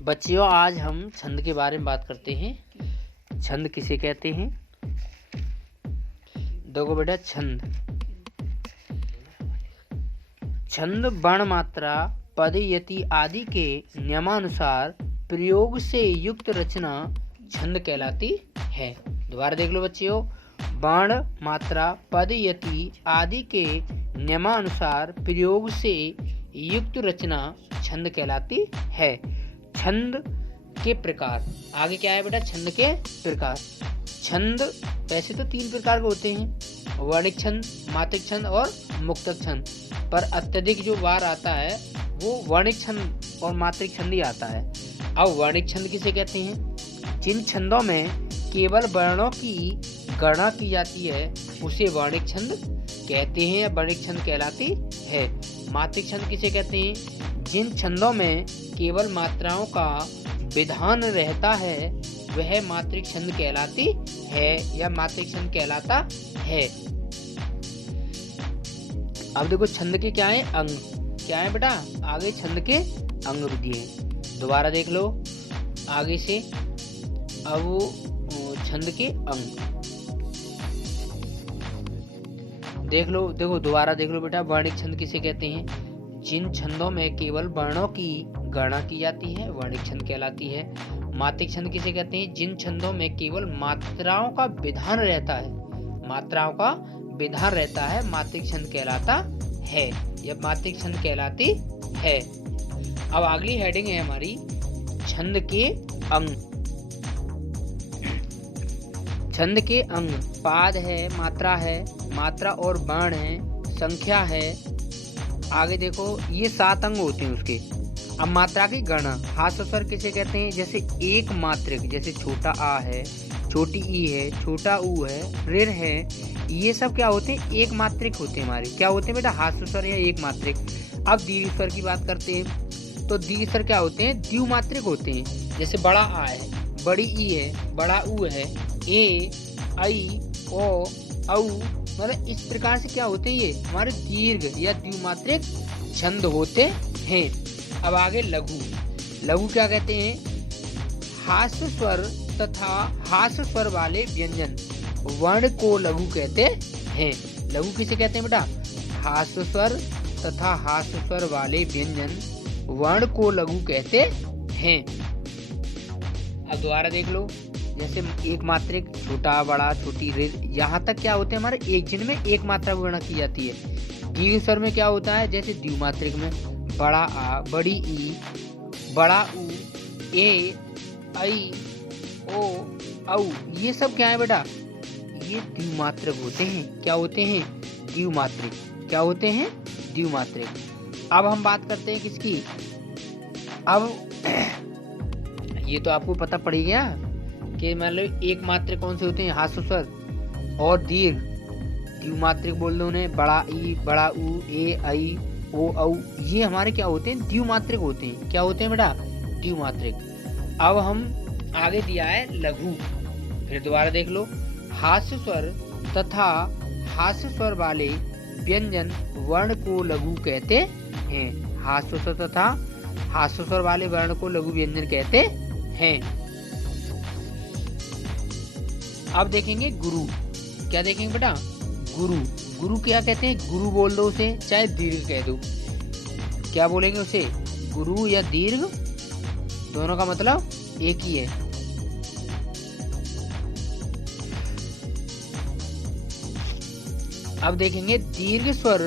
बच्चियों, आज हम छंद के बारे में बात करते हैं। छंद किसे कहते हैं? देखो बेटा, छंद वर्ण मात्रा पद यति आदि के नियमानुसार प्रयोग से युक्त रचना छंद कहलाती है। दोबारा देख लो बच्चियों, वर्ण मात्रा पद यति आदि के नियमानुसार प्रयोग से युक्त रचना छंद कहलाती है। छंद के प्रकार आगे क्या है बेटा? छंद के प्रकार। छंद वैसे तो 3 प्रकार के होते हैं, वर्णिक छंद, मात्रिक छंद और मुक्तक छंद, पर अत्यधिक जो बार आता है वो वर्णिक छंद और मात्रिक छंद ही आता है। अब वर्णिक छंद किसे कहते हैं? जिन छंदों में केवल वर्णों की गणना की जाती है उसे वर्णिक छंद कहते हैं या वर्णिक छंद कहलाती है। मात्रिक छंद किसे कहते हैं? जिन छंदों में केवल मात्राओं का विधान रहता है वह मात्रिक छंद कहलाती है या मात्रिक छंद कहलाता है। अब देखो, छंद के क्या है? अंग। क्या है बेटा? आगे छंद के अंग भी दिए। दोबारा देख लो आगे से। अब छंद के अंग देख लो। देखो दोबारा देख लो बेटा, वर्णिक छंद किसे कहते हैं? जिन छंदों में केवल वर्णों की गणना की जाती है वर्णिक छंद कहलाती है। मात्रिक छंद किसे कहते हैं? जिन छंदों में केवल मात्राओं का विधान रहता है, मात्राओं का विधान रहता है, मात्रिक छंद कहलाता है या मात्रिक छंद कहलाती है। अब अगली हेडिंग है हमारी छंद के अंग। छंद के अंग पाद है, मात्रा है, मात्रा और वर्ण है, संख्या है। आगे देखो, ये 7 अंग होते हैं उसके। अब मात्रा की गणना, हास्य स्वर किसे कहते हैं? जैसे एक मात्रिक, जैसे छोटा आ है, छोटी ई है, छोटा ऊ है, ऋ है, ये सब क्या होते हैं? एक मात्रिक होते हैं हमारे। क्या होते हैं बेटा? हास्य स्वर या एक मात्रिक। अब दीर्घ स्वर की बात करते हैं तो दीर्घ स्वर क्या होते हैं? द्विमात्रिक होते हैं। जैसे बड़ा आ है, बड़ी ई है, बड़ा ऊ है, ए, आई, ओ, औ, मतलब इस प्रकार से क्या होते हैं? ये हमारे दीर्घ या द्विमात्रिक छंद होते हैं। अब आगे लघु। लघु क्या कहते हैं? हास्य स्वर तथा हास्य स्वर वाले व्यंजन वर्ण को लघु कहते हैं। लघु किसे कहते हैं बेटा? हास्य स्वर तथा हास्य स्वर वाले व्यंजन वर्ण को लघु कहते हैं। अब दोबारा देख लो, जैसे एक मात्रिक, छोटा, बड़ा, छोटी, ऋ, यहाँ तक क्या होते हैं हमारे? एक चिन्ह में एक मात्रा गणना की जाती है। दीर्घ स्वर में क्या होता है? जैसे द्विमात्रिक में बड़ा आ, बड़ी ई, बड़ा ऊ, ए, आई, ओ, औ, ये सब क्या है बेटा? ये द्विमात्रिक होते हैं। क्या होते हैं? द्विमात्रिक। क्या होते हैं? द्विमात्रिक। अब हम बात करते हैं किसकी? अब ये तो आपको पता पड़ गया कि मतलब एक मात्रिक कौन से होते हैं? हास्य स्वर और दीर्घ। द्विमात्रिक बोल दो उन्हें, बड़ा ई, बड़ा ऊ, ए, आई, ओ, औ, ये हमारे क्या होते हैं? द्विमात्रिक होते हैं। क्या होते हैं बेटा? द्विमात्रिक। अब हम आगे दिया है लघु। फिर दोबारा देख लो, हास्य स्वर तथा हास्य स्वर वाले व्यंजन वर्ण को लघु कहते हैं। हास्य स्वर तथा हास्य स्वर वाले वर्ण को लघु व्यंजन कहते हैं। अब देखेंगे गुरु। क्या देखेंगे बेटा? गुरु। गुरु क्या कहते हैं? गुरु बोल दो उसे, चाहे दीर्घ कह दो। क्या बोलेंगे उसे? गुरु या दीर्घ, दोनों का मतलब एक ही है। अब देखेंगे दीर्घ स्वर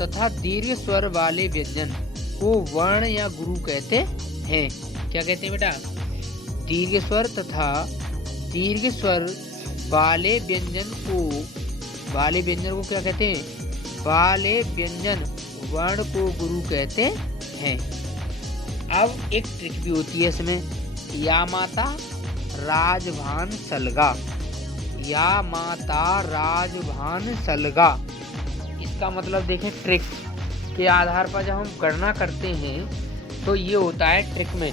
तथा दीर्घ स्वर वाले व्यंजन को वर्ण या गुरु कहते हैं। क्या कहते हैं बेटा? दीर्घ स्वर तथा दीर्घ स्वर वाले व्यंजन को क्या कहते हैं? वाले व्यंजन वर्ण को गुरु कहते हैं। अब एक ट्रिक भी होती है इसमें, या माता राजभान सलगा, या माता राजभान सलगा। इसका मतलब देखें, ट्रिक के आधार पर जब हम गणना करते हैं तो ये होता है ट्रिक में।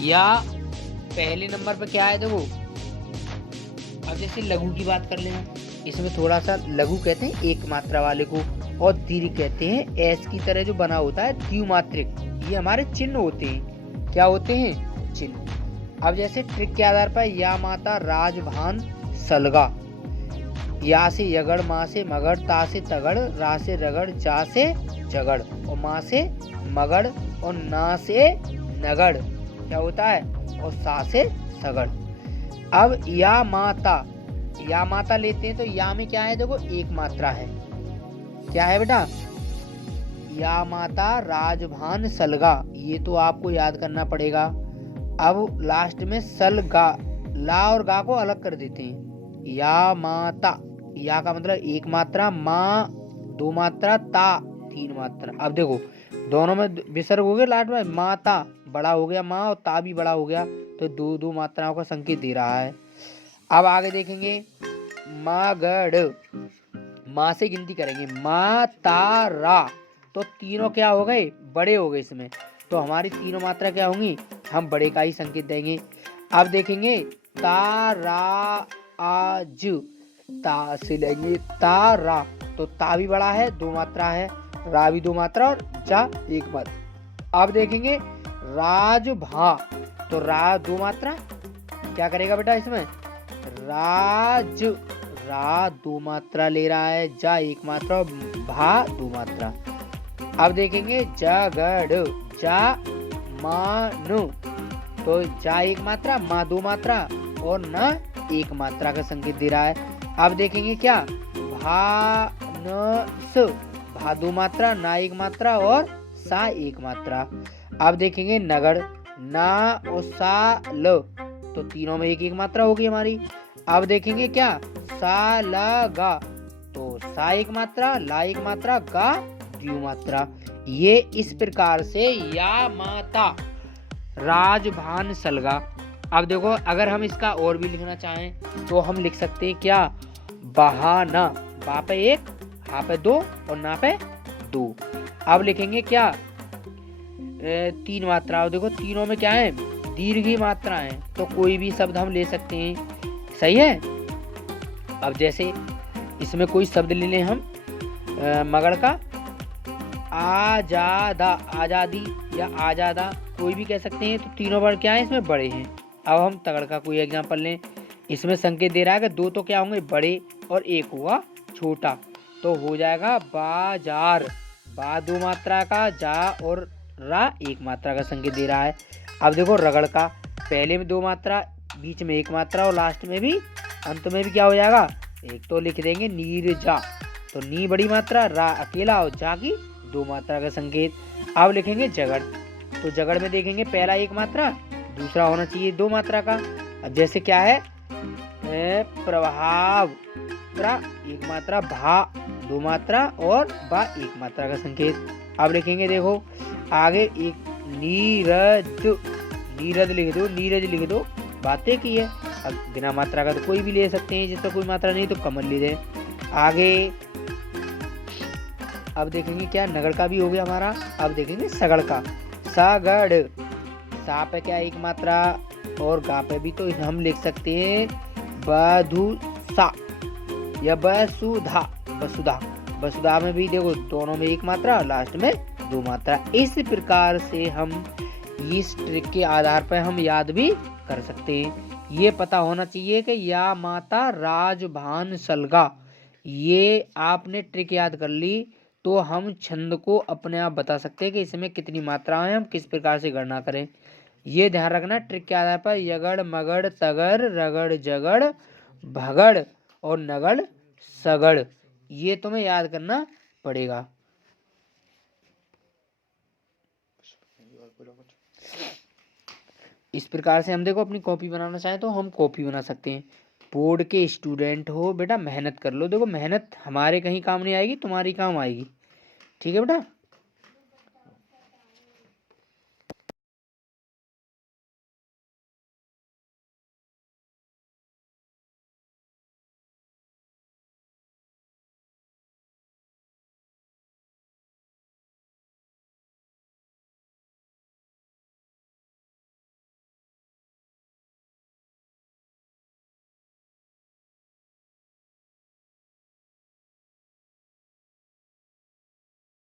या पहले नंबर पर क्या है? देखो, अब जैसे लघु की बात कर लें, इसमें थोड़ा सा लघु कहते हैं एक मात्रा वाले को, और दीर्घ कहते हैं एस की तरह जो बना होता है द्विमात्रिक। ये हमारे चिन्ह होते हैं। क्या होते हैं? चिन्ह। अब जैसे ट्रिक के आधार पर या माता राजभान सलगा, या से यगड़, मा से मगड़, ता से तगड़, रा से रगड़, जा से जगड़, और मा से मगड़, और ना से नगड़ क्या होता है, और सा से सगड़। अब या माता लेते हैं तो या में क्या है, देखो एक मात्रा है। क्या है बेटा? या माता राजभान सलगा, ये तो आपको याद करना पड़ेगा। अब लास्ट में सलगा, ला और गा को अलग कर देते हैं। या माता, या का मतलब एक मात्रा, माँ दो मात्रा, ता तीन मात्रा। अब देखो दोनों में विसर्ग हो गया लास्ट में, माता बड़ा हो गया माँ और ता भी बड़ा हो गया, तो दो दो मात्राओं का संकेत दे रहा है। अब आगे देखेंगे मगड़, माँ से गिनती करेंगे, मा ता रा, तो तीनों क्या हो गए, बड़े हो गए इसमें, तो हमारी तीनों मात्रा क्या होंगी, हम बड़े का ही संकेत देंगे। अब देखेंगे तारा आज, ता से लेंगे तारा, तो ता भी बड़ा है, दो मात्रा है, रा भी दो मात्रा और जा एक मात्रा। अब देखेंगे राजभा, तो रा दो मात्रा, क्या करेगा बेटा इसमें, राज, रा दो मात्रा ले रहा है, जा एक मात्रा और भा दो मात्रा। अब देखेंगे जगड़, जा मानु, तो जा एक मात्रा, मा दो मात्रा और न एक मात्रा का संकेत दे रहा है। अब देखेंगे क्या, भानस, भा दो मात्रा, ना एक मात्रा और सा एक मात्रा। अब देखेंगे नगड़, ना और सा ल, तो तीनों में एक एक मात्रा होगी हमारी। अब देखेंगे क्या, सा ला गा, तो सा एक मात्रा, ला एक मात्रा, गा द्वितीय मात्रा। ये इस प्रकार से या माता राजभान सलगा। अब देखो अगर हम इसका और भी लिखना चाहें तो हम लिख सकते हैं क्या, बहाना, बा पे एक, हा पे दो और ना पे दो। अब लिखेंगे क्या, तीन मात्रा, देखो तीनों में क्या है, दीर्घी मात्रा है, तो कोई भी शब्द हम ले सकते हैं, सही है। अब जैसे इसमें कोई शब्द ले लें हम, मगड़ का आजादा, आजादी या आजादा कोई भी कह सकते हैं, तो तीनों वर्ड क्या है इसमें बड़े हैं। अब हम तगड़ का कोई एग्जांपल लें, इसमें संकेत दे रहा है कि दो तो क्या होंगे बड़े और एक होगा छोटा, तो हो जाएगा बाजार, बा दो मात्रा का, जा और रा एक मात्रा का संकेत दे रहा है। अब देखो रगड़ का, पहले में दो मात्रा, बीच में एक मात्रा और लास्ट में भी, अंत में भी क्या हो जाएगा एक, तो लिख देंगे नीरजा, तो नी बड़ी मात्रा, रा अकेला और जा की दो मात्रा का संकेत। अब लिखेंगे जगड़, तो जगड़ में देखेंगे पहला एक मात्रा, दूसरा होना चाहिए दो मात्रा का। अब जैसे क्या है, प्रभाव, एक मात्रा, भा दो मात्रा और बा एक मात्रा का संकेत। अब लिखेंगे देखो आगे एक नीरज, नीरज लिख दो, नीरज लिख दो, बातें की है। अब बिना मात्रा का तो कोई भी ले सकते हैं, जिसका कोई मात्रा नहीं तो कमल ले दें। आगे अब देखेंगे क्या, नगड़ का भी हो गया हमारा। अब देखेंगे सगड़ का, सागड़, सा पे क्या एक मात्रा और गा पे भी, तो हम लिख सकते हैं बधुसा या वसुधा, वसुधा, वसुधा में भी देखो दोनों में एक मात्रा, लास्ट में दो मात्रा। इस प्रकार से हम इस ट्रिक के आधार पर हम याद भी कर सकते हैं। ये पता होना चाहिए कि या माता राजभान सलगा, ये आपने ट्रिक याद कर ली तो हम छंद को अपने आप बता सकते हैं कि इसमें कितनी मात्राएं हैं, हम किस प्रकार से गणना करें। ये ध्यान रखना, ट्रिक के आधार पर यगड़, मगड़, तगड़, रगड़, जगड़, भगड़ और नगड़, सगड़, ये तुम्हें याद करना पड़ेगा। इस प्रकार से हम देखो अपनी कॉपी बनाना चाहें तो हम कॉपी बना सकते हैं। बोर्ड के स्टूडेंट हो बेटा, मेहनत कर लो, देखो मेहनत हमारे कहीं काम नहीं आएगी, तुम्हारी काम आएगी, ठीक है बेटा।